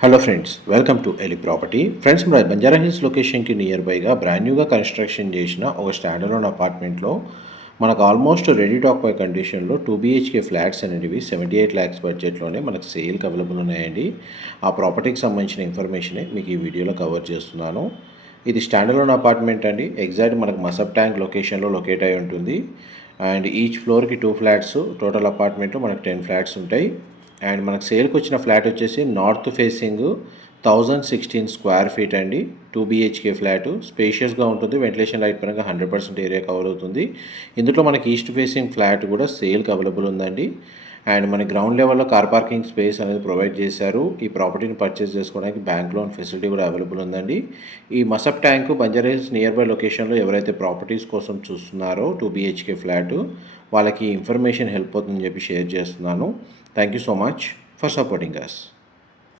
Hello friends, welcome to ఎలి property. Friends, మన బంజారా హిల్స్ లొకేషన్కి నియర్ బైగా బ్రాండ్ న్యూగా కన్స్ట్రక్షన్ చేసిన ఒక స్టాండర్లోన్ అపార్ట్మెంట్లో మనకు ఆల్మోస్ట్ రెడీ టాక్ పై కండిషన్లో 2 BHK ఫ్లాట్స్ అనేవి 78 lakhs బడ్జెట్లోనే మనకు సేల్కి అవైలబుల్ ఉన్నాయండి. ఆ ప్రాపర్టీకి సంబంధించిన ఇన్ఫర్మేషనే మీకు ఈ వీడియోలో కవర్ చేస్తున్నాను. ఇది స్టాండర్లోన్ అపార్ట్మెంట్ అండి. ఎగ్జాక్ట్ మనకు మసబ్ ట్యాంక్ లొకేషన్లో లొకేట్ అయి ఉంటుంది. అండ్ ఈచ్ ఫ్లోర్కి 2 ఫ్లాట్స్, టోటల్ అపార్ట్మెంట్లో మనకు 10 ఫ్లాట్స్ ఉంటాయి. అండ్ మనకు సేల్కి వచ్చిన ఫ్లాట్ వచ్చేసి నార్త్ ఫేసింగ్ 1016 స్క్వేర్ ఫీట్ అండి. 2 BHK ఫ్లాట్ స్పేషియస్గా ఉంటుంది. వెంటిలేషన్ లైట్ పరంగా 100% ఏరియా కవర్ అవుతుంది. ఇందులో మనకి ఈస్ట్ ఫేసింగ్ ఫ్లాట్ కూడా సేల్కి అవైలబుల్ ఉందండి. అండ్ మన గ్రౌండ్ లెవెల్లో కార్ పార్కింగ్ స్పేస్ అనేది ప్రొవైడ్ చేశారు. ఈ ప్రాపర్టీని పర్చేస్ చేసుకోవడానికి బ్యాంక్ లోన్ ఫెసిలిటీ కూడా అవైలబుల్ ఉందండి. ఈ మసబ్ ట్యాంక్ బంజారా హిల్స్ నియర్ బై లొకేషన్లో ఎవరైతే ప్రాపర్టీస్ కోసం చూస్తున్నారో 2 BHK ఫ్లాట్, వాళ్ళకి ఇన్ఫర్మేషన్ హెల్ప్ అవుతుందని చెప్పి షేర్ చేస్తున్నాను. Thank you so much for supporting us.